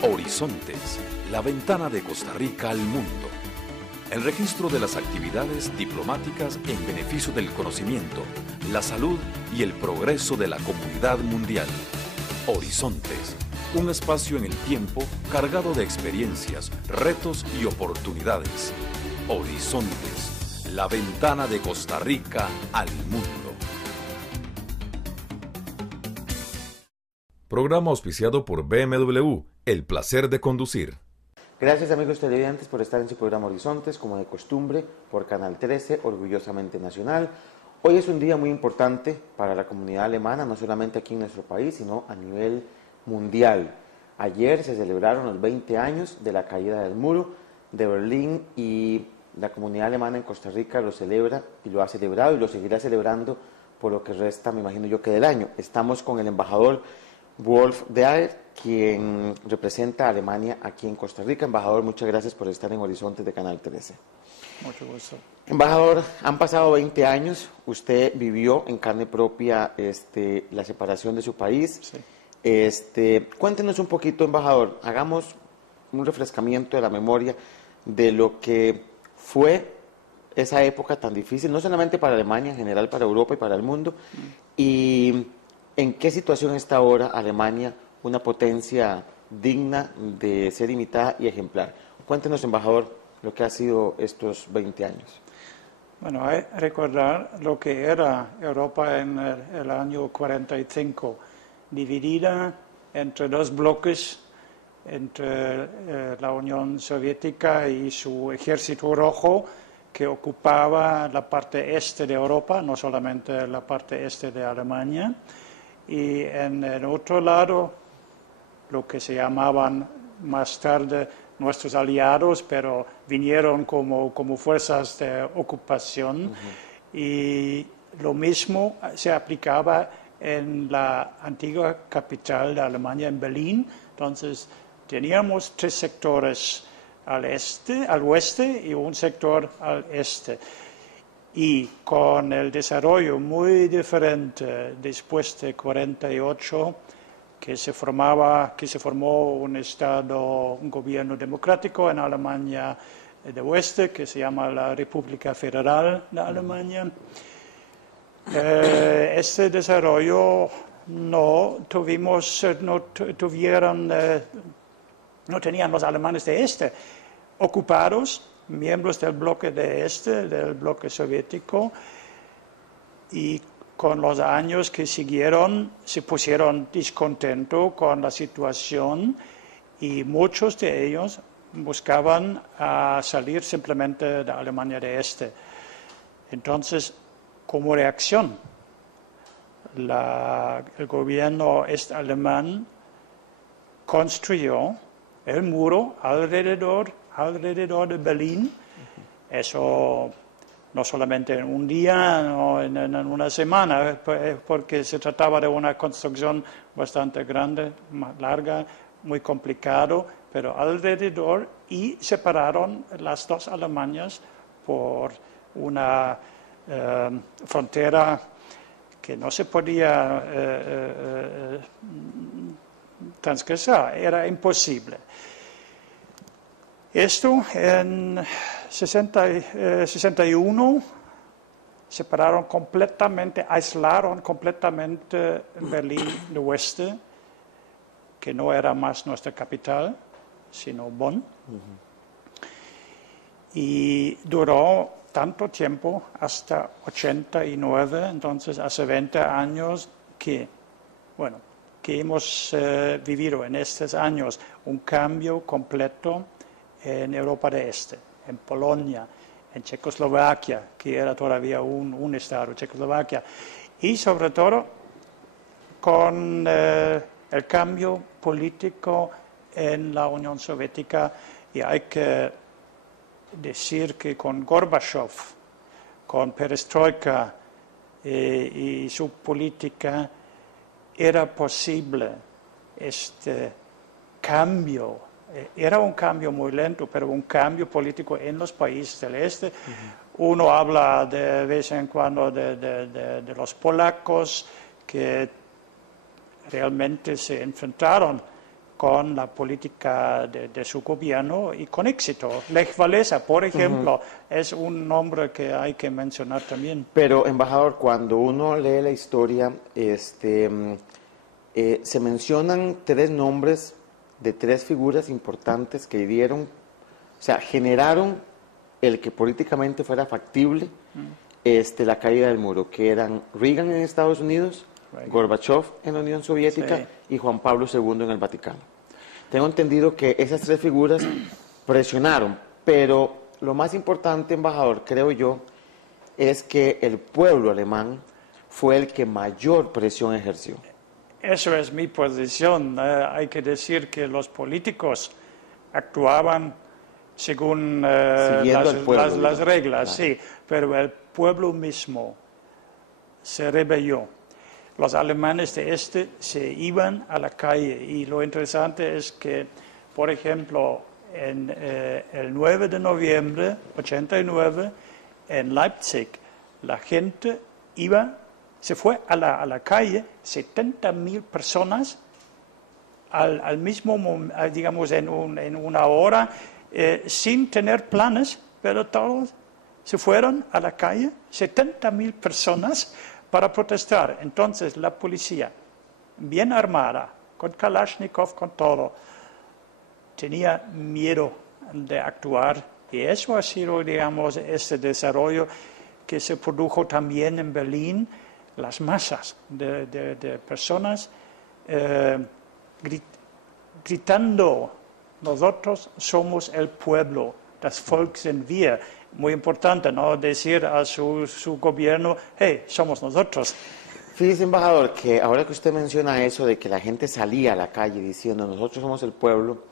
Horizontes, la ventana de Costa Rica al mundo. El registro de las actividades diplomáticas en beneficio del conocimiento, la salud y el progreso de la comunidad mundial. Horizontes, un espacio en el tiempo cargado de experiencias, retos y oportunidades. Horizontes, la ventana de Costa Rica al mundo. Programa auspiciado por BMW, el placer de conducir. Gracias amigos televidentes por estar en su programa Horizontes, como de costumbre, por Canal 13, orgullosamente nacional. Hoy es un día muy importante para la comunidad alemana, no solamente aquí en nuestro país, sino a nivel mundial. Ayer se celebraron los 20 años de la caída del muro de Berlín y la comunidad alemana en Costa Rica lo celebra y lo ha celebrado y lo seguirá celebrando por lo que resta, me imagino yo, que del año. Estamos con el embajador Wolf Deaer, quien representa a Alemania aquí en Costa Rica. Embajador, muchas gracias por estar en Horizontes de Canal 13. Mucho gusto. Embajador, han pasado 20 años, usted vivió en carne propia la separación de su país. Sí. Cuéntenos un poquito, embajador, hagamos un refrescamiento de la memoria de lo que fue esa época tan difícil, no solamente para Alemania, en general para Europa y para el mundo, y ¿en qué situación está ahora Alemania, una potencia digna de ser imitada y ejemplar? Cuéntenos, embajador, lo que ha sido estos 20 años. Bueno, hay que recordar lo que era Europa en el año 45, dividida entre dos bloques, entre la Unión Soviética y su ejército rojo, que ocupaba la parte este de Europa, no solamente la parte este de Alemania. Y en el otro lado, lo que se llamaban más tarde nuestros aliados, pero vinieron como fuerzas de ocupación. Y lo mismo se aplicaba en la antigua capital de Alemania, en Berlín. Entonces, teníamos tres sectores al oeste y un sector al este. Y con el desarrollo muy diferente después de 48, que se formó un gobierno democrático en Alemania del Oeste, que se llama la República Federal de Alemania. Este desarrollo no tenían los alemanes de este ocupados, miembros del bloque de este, del bloque soviético, y con los años que siguieron se pusieron descontento con la situación y muchos de ellos buscaban salir simplemente de Alemania de este. Entonces, como reacción, el gobierno alemán construyó el muro alrededor de Berlín. Eso no solamente en un día, no en una semana, porque se trataba de una construcción bastante grande, larga, muy complicado, pero alrededor, y separaron las dos Alemanias por una frontera que no se podía transgresar, era imposible. Esto en 61 aislaron completamente Berlín del Oeste, que no era más nuestra capital, sino Bonn. Y duró tanto tiempo, hasta 89, entonces hace 20 años que hemos vivido en estos años un cambio completo en Europa de Este, en Polonia, en Checoslovaquia, que era todavía un estado, Checoslovaquia, y sobre todo con el cambio político en la Unión Soviética, y hay que decir que con Gorbachev, con Perestroika y su política, era posible este cambio. Era un cambio muy lento, pero un cambio político en los países del este. Uno habla de vez en cuando de los polacos que realmente se enfrentaron con la política de su gobierno y con éxito. Lech Walesa, por ejemplo, es un nombre que hay que mencionar también. Pero, embajador, cuando uno lee la historia, se mencionan 3 nombres de 3 figuras importantes que dieron, o sea, generaron el que políticamente fuera factible la caída del muro, que eran Reagan en Estados Unidos, Gorbachev en la Unión Soviética y Juan Pablo II en el Vaticano. Tengo entendido que esas 3 figuras presionaron, pero lo más importante, embajador, creo yo, es que el pueblo alemán fue el que mayor presión ejerció. Eso es mi posición. Hay que decir que los políticos actuaban según las reglas, claro. Sí, pero el pueblo mismo se rebeló. Los alemanes de este se iban a la calle y lo interesante es que, por ejemplo, en el 9 de noviembre de 89, en Leipzig, la gente se fue a la calle, 70.000 personas al mismo momento, digamos, en una hora, sin tener planes, pero todos se fueron a la calle, 70.000 personas para protestar. Entonces la policía, bien armada, con Kalashnikov, con todo, tenía miedo de actuar y eso ha sido, digamos, este desarrollo que se produjo también en Berlín, las masas de personas gritando, nosotros somos el pueblo, das Volk sind wir. Muy importante, ¿no? Decir a su gobierno, hey, somos nosotros. Fíjese, embajador, que ahora que usted menciona eso de que la gente salía a la calle diciendo nosotros somos el pueblo,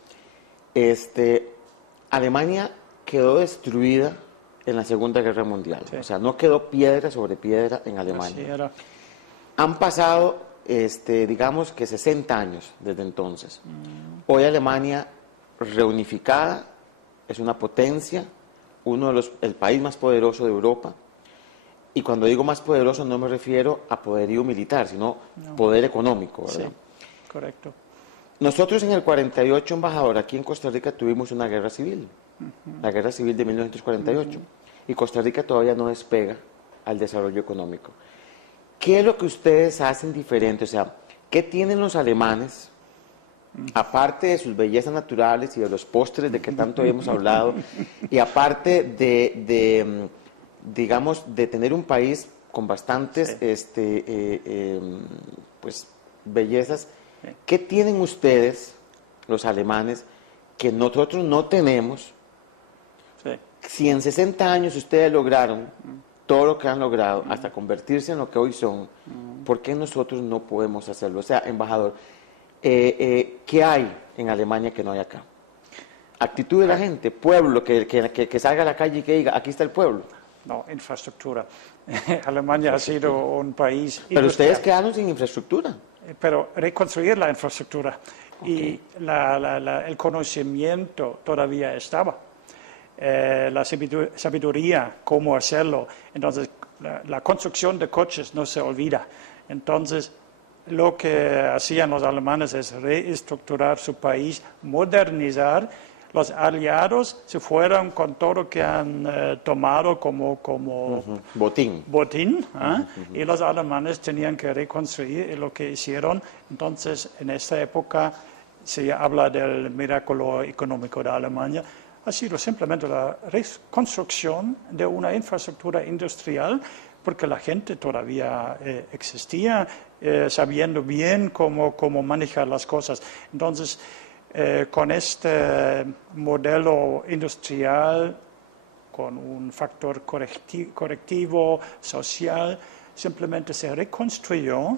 Alemania quedó destruida en la Segunda Guerra Mundial. Sí. O sea, no quedó piedra sobre piedra en Alemania. Así era. Han pasado, digamos que 60 años desde entonces. Hoy Alemania reunificada es una potencia, el país más poderoso de Europa. Y cuando digo más poderoso no me refiero a poderío militar, sino poder económico, ¿verdad? Sí, correcto. Nosotros en el 48, embajador, aquí en Costa Rica tuvimos una guerra civil, la guerra civil de 1948, y Costa Rica todavía no despega al desarrollo económico. ¿Qué es lo que ustedes hacen diferente? O sea, ¿qué tienen los alemanes, aparte de sus bellezas naturales y de los postres de que tanto hemos hablado, y aparte digamos, de tener un país con bastantes pues, bellezas? ¿Qué tienen ustedes, los alemanes, que nosotros no tenemos? Sí. Si en 60 años ustedes lograron todo lo que han logrado, hasta convertirse en lo que hoy son, ¿por qué nosotros no podemos hacerlo? O sea, embajador, ¿qué hay en Alemania que no hay acá? Actitud de la gente, pueblo, que salga a la calle y que diga, aquí está el pueblo. No, infraestructura. Alemania ha sido un país... Pero ustedes quedaron sin infraestructura. Pero reconstruir la infraestructura y el conocimiento todavía estaba. La sabiduría, cómo hacerlo. Entonces, la construcción de coches no se olvida. Entonces, lo que hacían los alemanes es reestructurar su país, modernizar. Los aliados se fueron con todo lo que han tomado como botín. Y los alemanes tenían que reconstruir lo que hicieron. Entonces, en esta época se habla del milagro económico de Alemania. Ha sido simplemente la reconstrucción de una infraestructura industrial, porque la gente todavía existía, sabiendo bien cómo manejar las cosas. Entonces, con este modelo industrial, con un factor correctivo, social, simplemente se reconstruyó,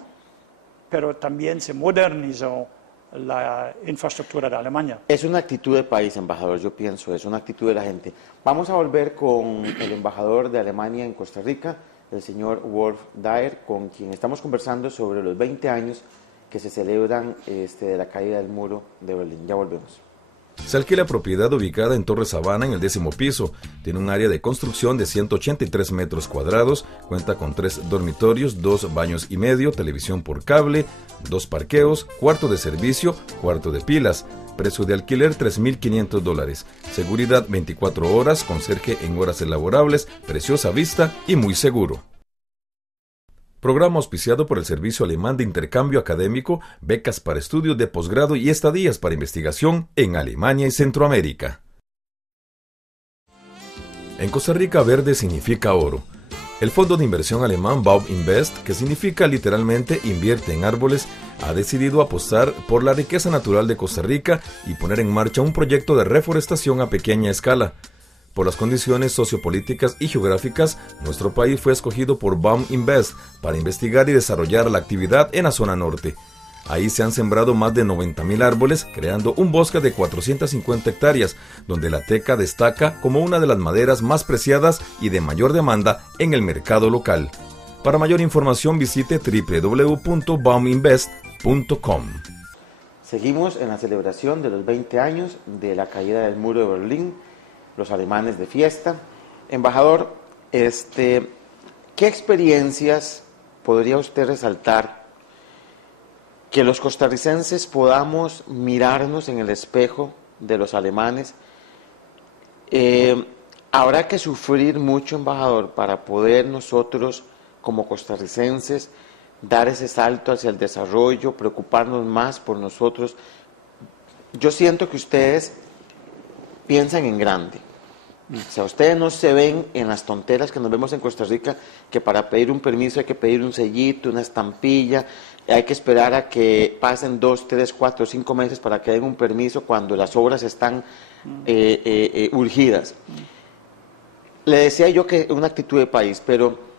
pero también se modernizó la infraestructura de Alemania. Es una actitud de país, embajador, yo pienso, es una actitud de la gente. Vamos a volver con el embajador de Alemania en Costa Rica, el señor Wolf Daer, con quien estamos conversando sobre los 20 años que se celebran de la caída del muro de Berlín. Ya volvemos. Se alquila propiedad ubicada en Torre Sabana en el 10º piso. Tiene un área de construcción de 183 metros cuadrados. Cuenta con 3 dormitorios, 2 baños y medio, televisión por cable, 2 parqueos, cuarto de servicio, cuarto de pilas. Precio de alquiler $3,500. Seguridad 24 horas, conserje en horas laborables, preciosa vista y muy seguro. Programa auspiciado por el Servicio Alemán de Intercambio Académico, becas para estudios de posgrado y estadías para investigación en Alemania y Centroamérica. En Costa Rica, verde significa oro. El fondo de inversión alemán Bauminvest, que significa literalmente invierte en árboles, ha decidido apostar por la riqueza natural de Costa Rica y poner en marcha un proyecto de reforestación a pequeña escala. Por las condiciones sociopolíticas y geográficas, nuestro país fue escogido por Bauminvest para investigar y desarrollar la actividad en la zona norte. Ahí se han sembrado más de 90,000 árboles, creando un bosque de 450 hectáreas, donde la teca destaca como una de las maderas más preciadas y de mayor demanda en el mercado local. Para mayor información visite www.bauminvest.com. Seguimos en la celebración de los 20 años de la caída del muro de Berlín, los alemanes de fiesta. Embajador, ¿qué experiencias podría usted resaltar que los costarricenses podamos mirarnos en el espejo de los alemanes? Habrá que sufrir mucho, embajador, para poder nosotros como costarricenses dar ese salto hacia el desarrollo, preocuparnos más por nosotros. Yo siento que ustedes piensan en grande. O sea, ustedes no se ven en las tonteras que nos vemos en Costa Rica, que para pedir un permiso hay que pedir un sellito, una estampilla, hay que esperar a que pasen 2, 3, 4, 5 meses para que den un permiso cuando las obras están urgidas. Le decía yo que una actitud de país, pero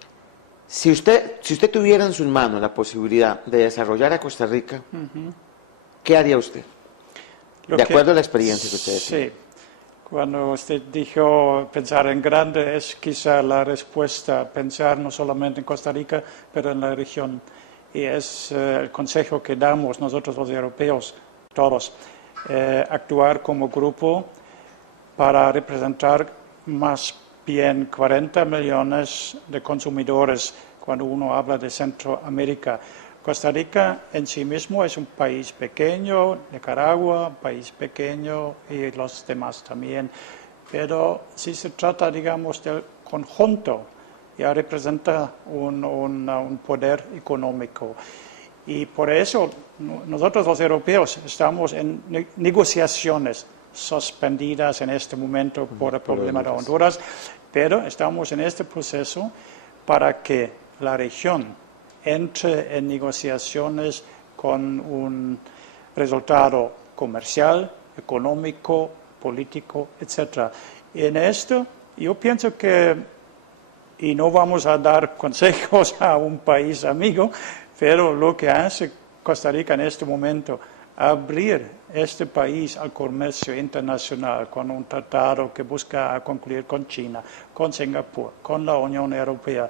si usted tuviera en sus manos la posibilidad de desarrollar a Costa Rica, ¿qué haría usted? De acuerdo a la experiencia que usted tiene. Sí. Cuando usted dijo pensar en grande, es quizá la respuesta, pensar no solamente en Costa Rica, pero en la región. Y es el consejo que damos nosotros los europeos, todos, actuar como grupo para representar más bien 40 millones de consumidores cuando uno habla de Centroamérica. Costa Rica en sí mismo es un país pequeño, Nicaragua, un país pequeño y los demás también, pero si se trata, digamos, del conjunto, ya representa un poder económico. Y por eso nosotros los europeos estamos en negociaciones suspendidas en este momento por el problema de Honduras, pero estamos en este proceso para que la región entre en negociaciones con un resultado comercial, económico, político, etc. Y en esto yo pienso que, y no vamos a dar consejos a un país amigo, pero lo que hace Costa Rica en este momento, abrir este país al comercio internacional con un tratado que busca concluir con China, con Singapur, con la Unión Europea,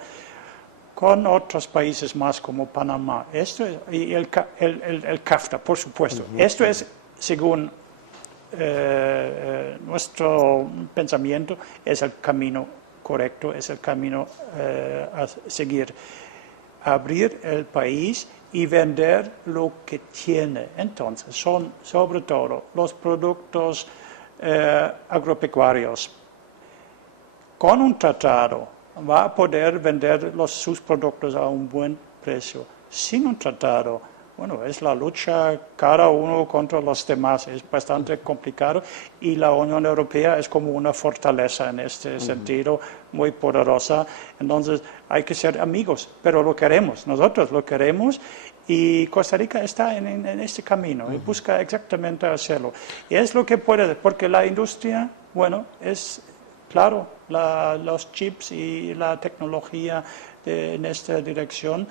con otros países más como Panamá, esto y el CAFTA, por supuesto. Esto es, según nuestro pensamiento, es el camino correcto, es el camino a seguir. Abrir el país y vender lo que tiene. Entonces, son sobre todo los productos agropecuarios. Con un tratado va a poder vender sus productos a un buen precio. Sin un tratado, bueno, es la lucha cada uno contra los demás, es bastante complicado y la Unión Europea es como una fortaleza en este sentido, muy poderosa. Entonces hay que ser amigos, pero lo queremos, nosotros lo queremos y Costa Rica está en este camino y busca exactamente hacerlo. Y es lo que puede, porque la industria, bueno, es claro, los chips y la tecnología en esta dirección,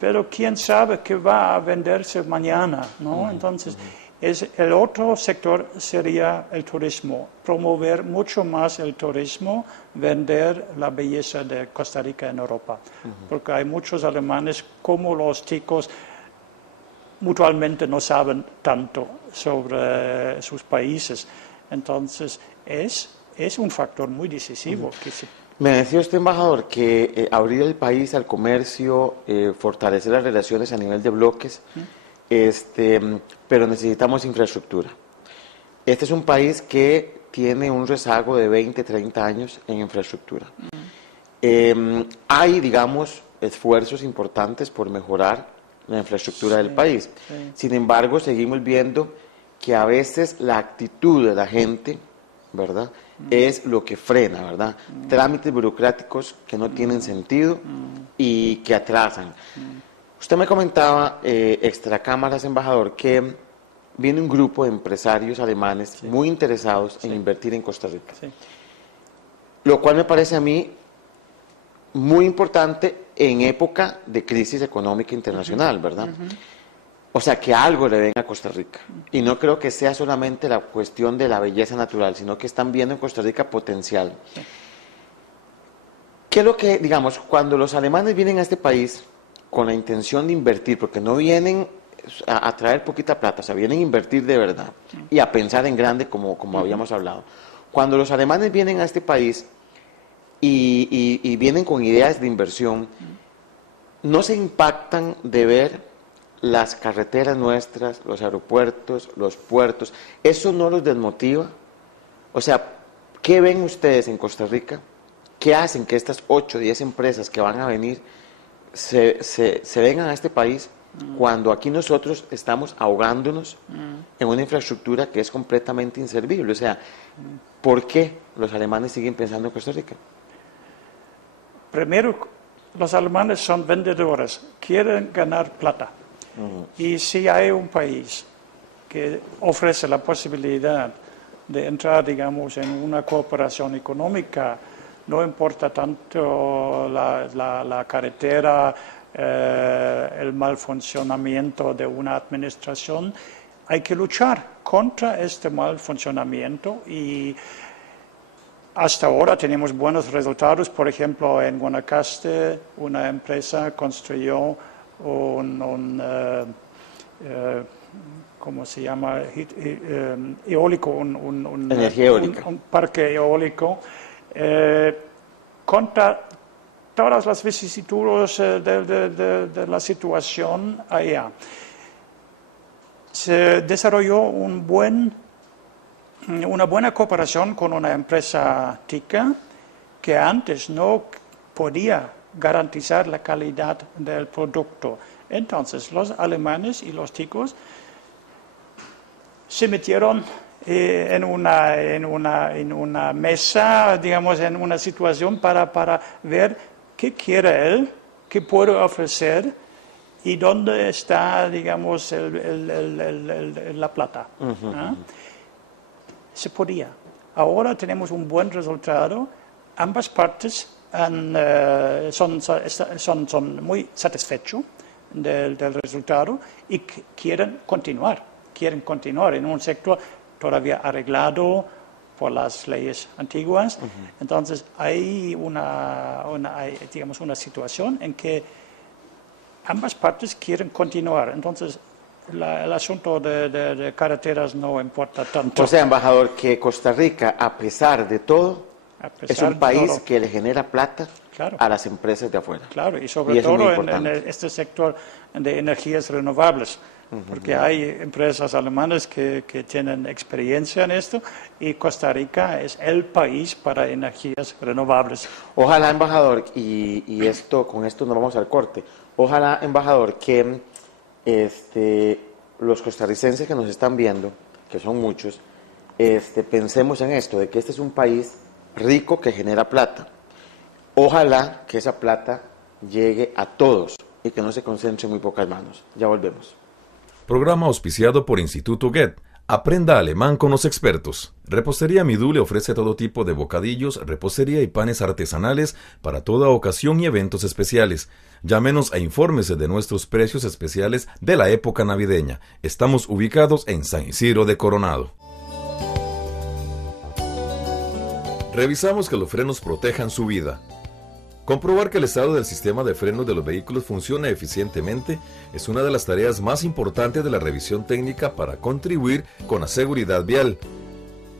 pero quién sabe qué va a venderse mañana, ¿no? Entonces, el otro sector sería el turismo, promover mucho más el turismo, vender la belleza de Costa Rica en Europa, porque hay muchos alemanes como los chicos mutuamente no saben tanto sobre sus países. Entonces, es un factor muy decisivo. Me decía usted, embajador, que abrir el país al comercio, fortalecer las relaciones a nivel de bloques, pero necesitamos infraestructura. Este es un país que tiene un rezago de 20, 30 años en infraestructura. Hay, digamos, esfuerzos importantes por mejorar la infraestructura del país. Sin embargo, seguimos viendo que a veces la actitud de la gente, ¿verdad?, es lo que frena, ¿verdad? Trámites burocráticos que no tienen sentido y que atrasan. Usted me comentaba, extra cámaras, embajador, que viene un grupo de empresarios alemanes muy interesados en invertir en Costa Rica. Lo cual me parece a mí muy importante en época de crisis económica internacional, ¿verdad? O sea, que algo le ven a Costa Rica. Y no creo que sea solamente la cuestión de la belleza natural, sino que están viendo en Costa Rica potencial. ¿Qué es lo que, digamos, cuando los alemanes vienen a este país con la intención de invertir, porque no vienen a traer poquita plata, o sea, vienen a invertir de verdad y a pensar en grande como habíamos hablado? Cuando los alemanes vienen a este país y vienen con ideas de inversión, no se impactan de ver las carreteras nuestras, los aeropuertos, los puertos. ¿Eso no los desmotiva? O sea, ¿qué ven ustedes en Costa Rica? ¿Qué hacen que estas 8 o 10 empresas que van a venir se vengan a este país cuando aquí nosotros estamos ahogándonos en una infraestructura que es completamente inservible? O sea, ¿por qué los alemanes siguen pensando en Costa Rica? Primero, los alemanes son vendedores, quieren ganar plata. Y si hay un país que ofrece la posibilidad de entrar, digamos, en una cooperación económica, no importa tanto la carretera, el mal funcionamiento de una administración, hay que luchar contra este mal funcionamiento y hasta ahora tenemos buenos resultados. Por ejemplo, en Guanacaste una empresa construyó ¿cómo se llama? Eólico, energía eólica. Un parque eólico, contra todas las vicisitudes de la situación allá. Se desarrolló una buena cooperación con una empresa tica que antes no podía garantizar la calidad del producto. Entonces, los alemanes y los ticos se metieron en una mesa, digamos, en una situación para ver qué quiere él, qué puede ofrecer y dónde está, digamos, la plata. Se podía. Ahora tenemos un buen resultado. Ambas partes son muy satisfechos del resultado y quieren continuar en un sector todavía arreglado por las leyes antiguas. Entonces hay digamos, una situación en que ambas partes quieren continuar. Entonces el asunto de carreteras no importa tanto. O sea, embajador, que Costa Rica, a pesar de todo, es un país que le genera plata a las empresas de afuera. Claro, y sobre todo en este sector de energías renovables, porque hay empresas alemanas que tienen experiencia en esto y Costa Rica es el país para energías renovables. Ojalá, embajador, y con esto nos vamos al corte, ojalá, embajador, que los costarricenses que nos están viendo, que son muchos, pensemos en esto, de que este es un país rico que genera plata. Ojalá que esa plata llegue a todos y que no se concentre en muy pocas manos. Ya volvemos. Programa auspiciado por Instituto Goethe. Aprenda alemán con los expertos. Repostería Midú le ofrece todo tipo de bocadillos, repostería y panes artesanales para toda ocasión y eventos especiales. Llámenos e infórmese de nuestros precios especiales de la época navideña. Estamos ubicados en San Isidro de Coronado. Revisamos que los frenos protejan su vida. Comprobar que el estado del sistema de frenos de los vehículos funciona eficientemente es una de las tareas más importantes de la revisión técnica para contribuir con la seguridad vial.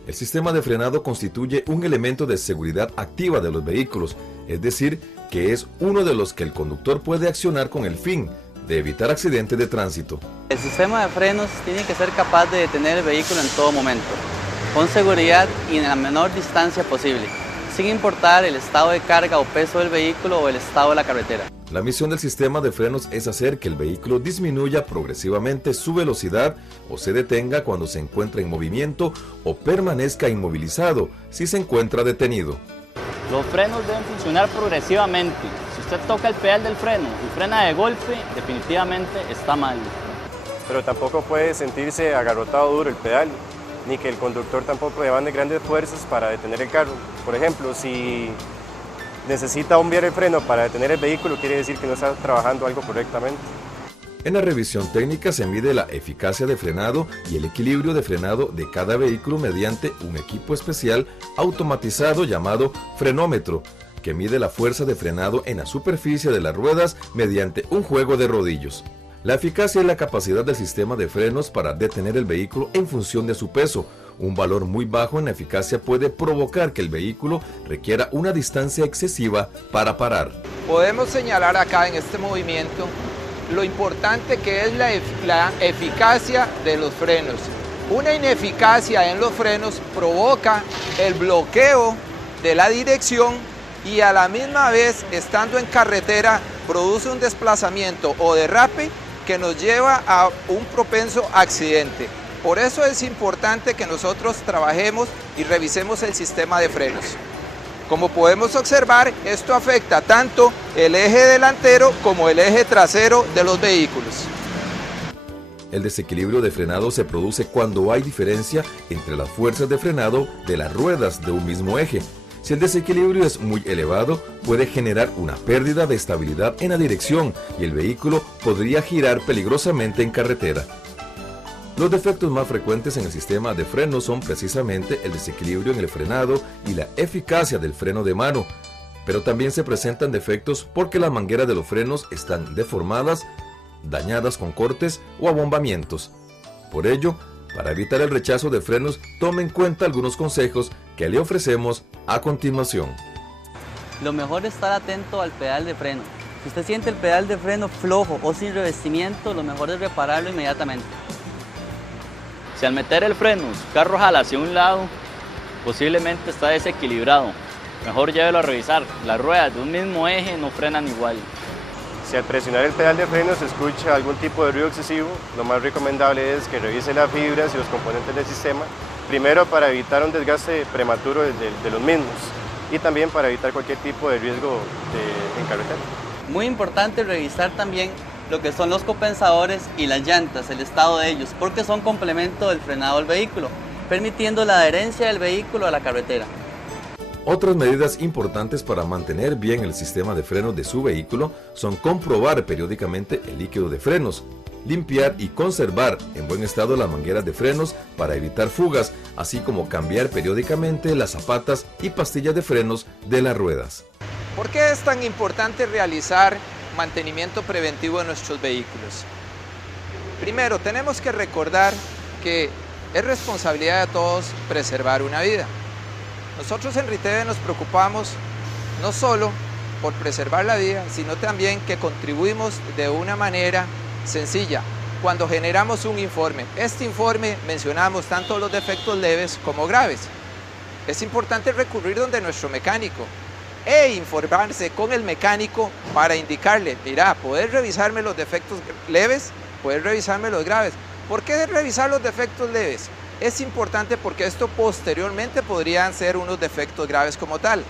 El sistema de frenado constituye un elemento de seguridad activa de los vehículos, es decir, que es uno de los que el conductor puede accionar con el fin de evitar accidentes de tránsito. El sistema de frenos tiene que ser capaz de detener el vehículo en todo momento, con seguridad y en la menor distancia posible, sin importar el estado de carga o peso del vehículo o el estado de la carretera. La misión del sistema de frenos es hacer que el vehículo disminuya progresivamente su velocidad o se detenga cuando se encuentra en movimiento o permanezca inmovilizado si se encuentra detenido. Los frenos deben funcionar progresivamente. Si usted toca el pedal del freno y frena de golpe, definitivamente está mal. Pero tampoco puede sentirse agarrotado duro el pedal, ni que el conductor tampoco demande grandes fuerzas para detener el carro. Por ejemplo, si necesita bombear el freno para detener el vehículo, quiere decir que no está trabajando algo correctamente. En la revisión técnica se mide la eficacia de frenado y el equilibrio de frenado de cada vehículo mediante un equipo especial automatizado llamado frenómetro, que mide la fuerza de frenado en la superficie de las ruedas mediante un juego de rodillos. La eficacia es la capacidad del sistema de frenos para detener el vehículo en función de su peso. Un valor muy bajo en la eficacia puede provocar que el vehículo requiera una distancia excesiva para parar. Podemos señalar acá en este movimiento lo importante que es la eficacia de los frenos. Una ineficacia en los frenos provoca el bloqueo de la dirección y a la misma vez, estando en carretera, produce un desplazamiento o derrape que nos lleva a un propenso accidente. Por eso es importante que nosotros trabajemos y revisemos el sistema de frenos. Como podemos observar, esto afecta tanto el eje delantero como el eje trasero de los vehículos. El desequilibrio de frenado se produce cuando hay diferencia entre las fuerzas de frenado de las ruedas de un mismo eje. Si el desequilibrio es muy elevado, puede generar una pérdida de estabilidad en la dirección y el vehículo podría girar peligrosamente en carretera. Los defectos más frecuentes en el sistema de frenos son precisamente el desequilibrio en el frenado y la eficacia del freno de mano, pero también se presentan defectos porque las mangueras de los frenos están deformadas, dañadas con cortes o abombamientos. Por ello, para evitar el rechazo de frenos, tome en cuenta algunos consejos que le ofrecemos a continuación. Lo mejor es estar atento al pedal de freno. Si usted siente el pedal de freno flojo o sin revestimiento, lo mejor es repararlo inmediatamente. Si al meter el freno su carro jala hacia un lado, posiblemente está desequilibrado. Mejor llévelo a revisar. Las ruedas de un mismo eje no frenan igual. Si al presionar el pedal de freno se escucha algún tipo de ruido excesivo, lo más recomendable es que revise las fibras y los componentes del sistema, primero para evitar un desgaste prematuro de los mismos y también para evitar cualquier tipo de riesgo en carretera. Muy importante revisar también lo que son los compensadores y las llantas, el estado de ellos, porque son complemento del frenado del vehículo, permitiendo la adherencia del vehículo a la carretera. Otras medidas importantes para mantener bien el sistema de frenos de su vehículo son comprobar periódicamente el líquido de frenos, limpiar y conservar en buen estado las mangueras de frenos para evitar fugas, así como cambiar periódicamente las zapatas y pastillas de frenos de las ruedas. ¿Por qué es tan importante realizar mantenimiento preventivo de nuestros vehículos? Primero, tenemos que recordar que es responsabilidad de todos preservar una vida. Nosotros en RITEVE nos preocupamos no solo por preservar la vida, sino también que contribuimos de una manera sencilla. Cuando generamos un informe, este informe mencionamos tanto los defectos leves como graves. Es importante recurrir donde nuestro mecánico e informarse con el mecánico para indicarle, mira, puedes revisarme los defectos leves, puedes revisarme los graves. ¿Por qué revisar los defectos leves? Es importante porque esto posteriormente podrían ser unos defectos graves como tal.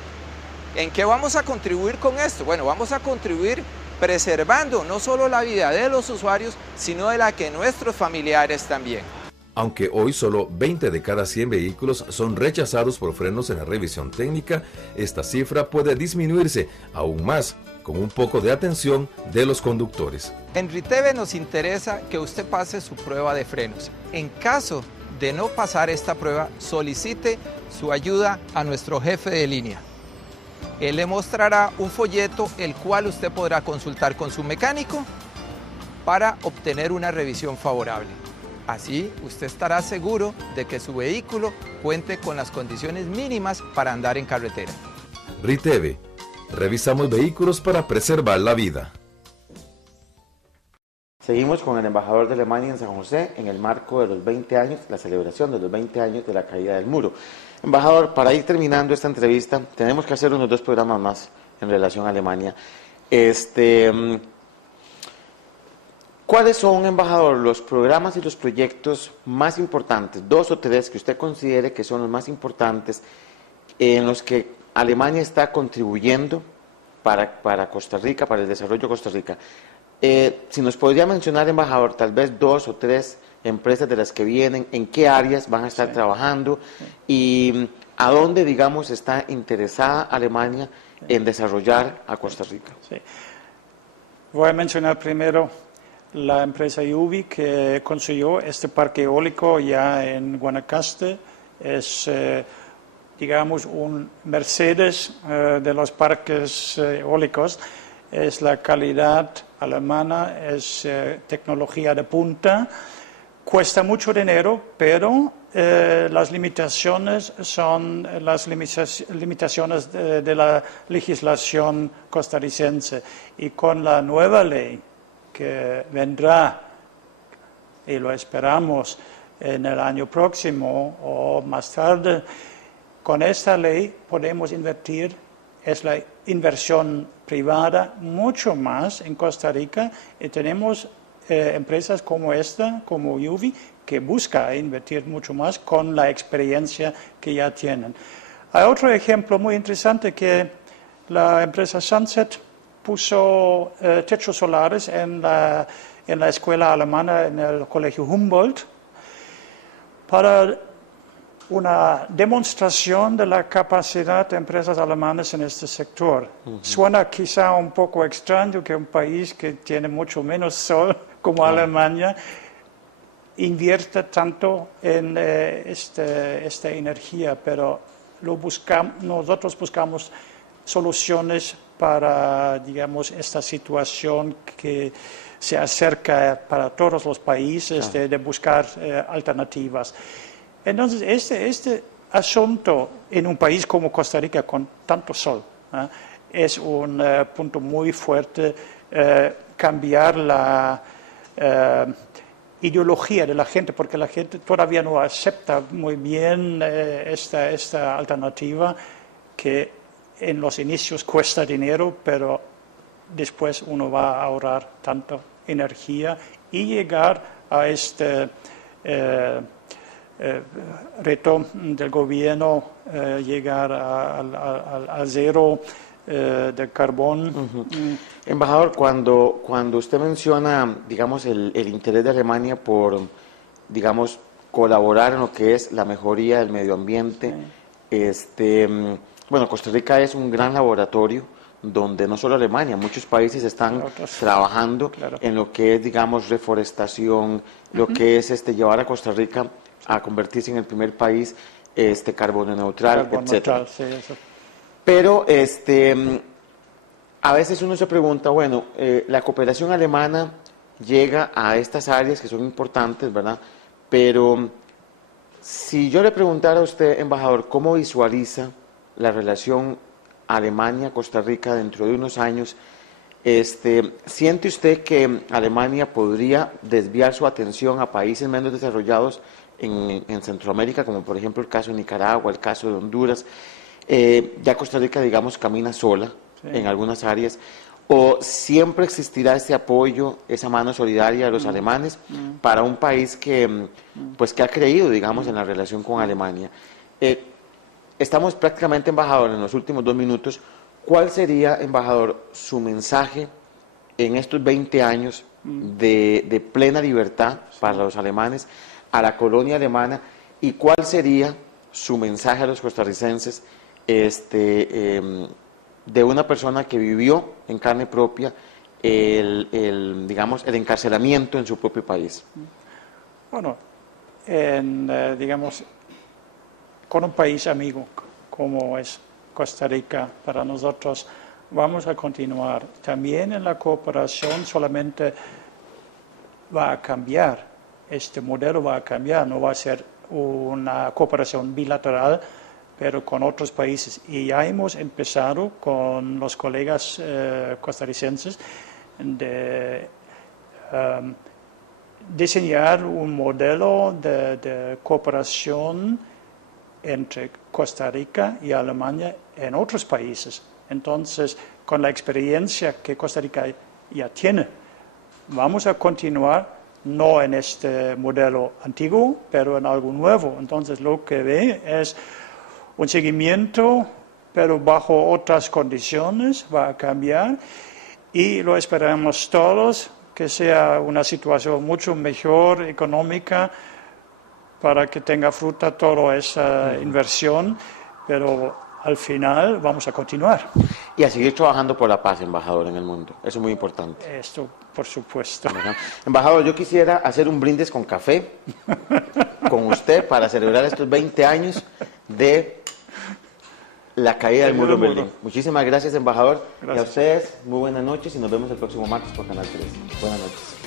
¿En qué vamos a contribuir con esto? Bueno, vamos a contribuir preservando no solo la vida de los usuarios, sino de la que nuestros familiares también. Aunque hoy solo 20 de cada 100 vehículos son rechazados por frenos en la revisión técnica, esta cifra puede disminuirse aún más con un poco de atención de los conductores. En RITEVE nos interesa que usted pase su prueba de frenos. En caso de no pasar esta prueba, solicite su ayuda a nuestro jefe de línea. Él le mostrará un folleto el cual usted podrá consultar con su mecánico para obtener una revisión favorable. Así, usted estará seguro de que su vehículo cuente con las condiciones mínimas para andar en carretera. RITEVE. Revisamos vehículos para preservar la vida. Seguimos con el embajador de Alemania en San José en el marco de los 20 años, la celebración de los 20 años de la caída del muro. Embajador, para ir terminando esta entrevista, tenemos que hacer unos 2 programas más en relación a Alemania. ¿Cuáles son, embajador, los programas y los proyectos más importantes, 2 o 3 que usted considere que son los más importantes en los que Alemania está contribuyendo para Costa Rica, para el desarrollo de Costa Rica? Si nos podría mencionar, embajador, tal vez 2 o 3 empresas de las que vienen, en qué áreas van a estar trabajando y a dónde, digamos, está interesada Alemania en desarrollar a Costa Rica. Sí. Voy a mencionar primero la empresa Juvi, que construyó este parque eólico ya en Guanacaste. Es, digamos, un Mercedes de los parques eólicos. Es la calidad alemana, es tecnología de punta. Cuesta mucho dinero, pero las limitaciones son las limitaciones de la legislación costarricense. Y con la nueva ley que vendrá, y lo esperamos en el año próximo o más tarde, con esta ley podemos invertir, es la inversión privada mucho más en Costa Rica, y tenemos empresas como esta, como Juvi, que busca invertir mucho más con la experiencia que ya tienen. Hay otro ejemplo muy interesante, que la empresa Sunset puso techos solares en la escuela alemana, en el colegio Humboldt, para una demostración de la capacidad de empresas alemanas en este sector. Suena quizá un poco extraño que un país que tiene mucho menos sol como Alemania invierta tanto en esta energía, pero nosotros buscamos soluciones para, digamos, esta situación que se acerca para todos los países, de buscar alternativas. Entonces, este asunto en un país como Costa Rica con tanto sol, es un punto muy fuerte, cambiar la ideología de la gente, porque la gente todavía no acepta muy bien esta alternativa, que en los inicios cuesta dinero, pero después uno va a ahorrar tanta energía y llegar a este reto del gobierno, llegar al cero de carbón. Embajador, cuando usted menciona, digamos, el interés de Alemania por, digamos, colaborar en lo que es la mejoría del medio ambiente, bueno, Costa Rica es un gran laboratorio donde no solo Alemania, muchos países están trabajando en lo que es, digamos, reforestación, lo que es llevar a Costa Rica a convertirse en el primer país carbono neutral, etc. Sí, eso. Pero a veces uno se pregunta, bueno, la cooperación alemana llega a estas áreas que son importantes, ¿verdad? Pero si yo le preguntara a usted, embajador, ¿cómo visualiza la relación Alemania-Costa Rica dentro de unos años? ¿Siente usted que Alemania podría desviar su atención a países menos desarrollados en Centroamérica, como por ejemplo el caso de Nicaragua, el caso de Honduras? Ya Costa Rica, digamos, camina sola en algunas áreas, o siempre existirá ese apoyo, esa mano solidaria de los alemanes para un país que ha creído, digamos, en la relación con Alemania. Estamos prácticamente, embajador, en los últimos 2 minutos. ¿Cuál sería, embajador, su mensaje en estos 20 años de plena libertad para los alemanes, a la colonia alemana, y cuál sería su mensaje a los costarricenses de una persona que vivió en carne propia digamos, el encarcelamiento en su propio país? Bueno, digamos, con un país amigo como es Costa Rica para nosotros. Vamos a continuar. También en la cooperación solamente va a cambiar. Este modelo va a cambiar, no va a ser una cooperación bilateral, pero con otros países. Y ya hemos empezado con los colegas costarricenses de diseñar un modelo de cooperación entre Costa Rica y Alemania en otros países. Entonces, con la experiencia que Costa Rica ya tiene, vamos a continuar, no en este modelo antiguo, pero en algo nuevo. Entonces, lo que ve es un seguimiento, pero bajo otras condiciones, va a cambiar, y lo esperamos todos, que sea una situación mucho mejor económica para que tenga fruta toda esa inversión, pero al final vamos a continuar. Y a seguir trabajando por la paz, embajador, en el mundo. Eso es muy importante. Esto, por supuesto. ¿Verdad? Embajador, yo quisiera hacer un brindis con café con usted para celebrar estos 20 años de la caída del muro de Berlín. Muchísimas gracias, embajador. Gracias. Y a ustedes, muy buenas noches y nos vemos el próximo martes por Canal 13. Buenas noches.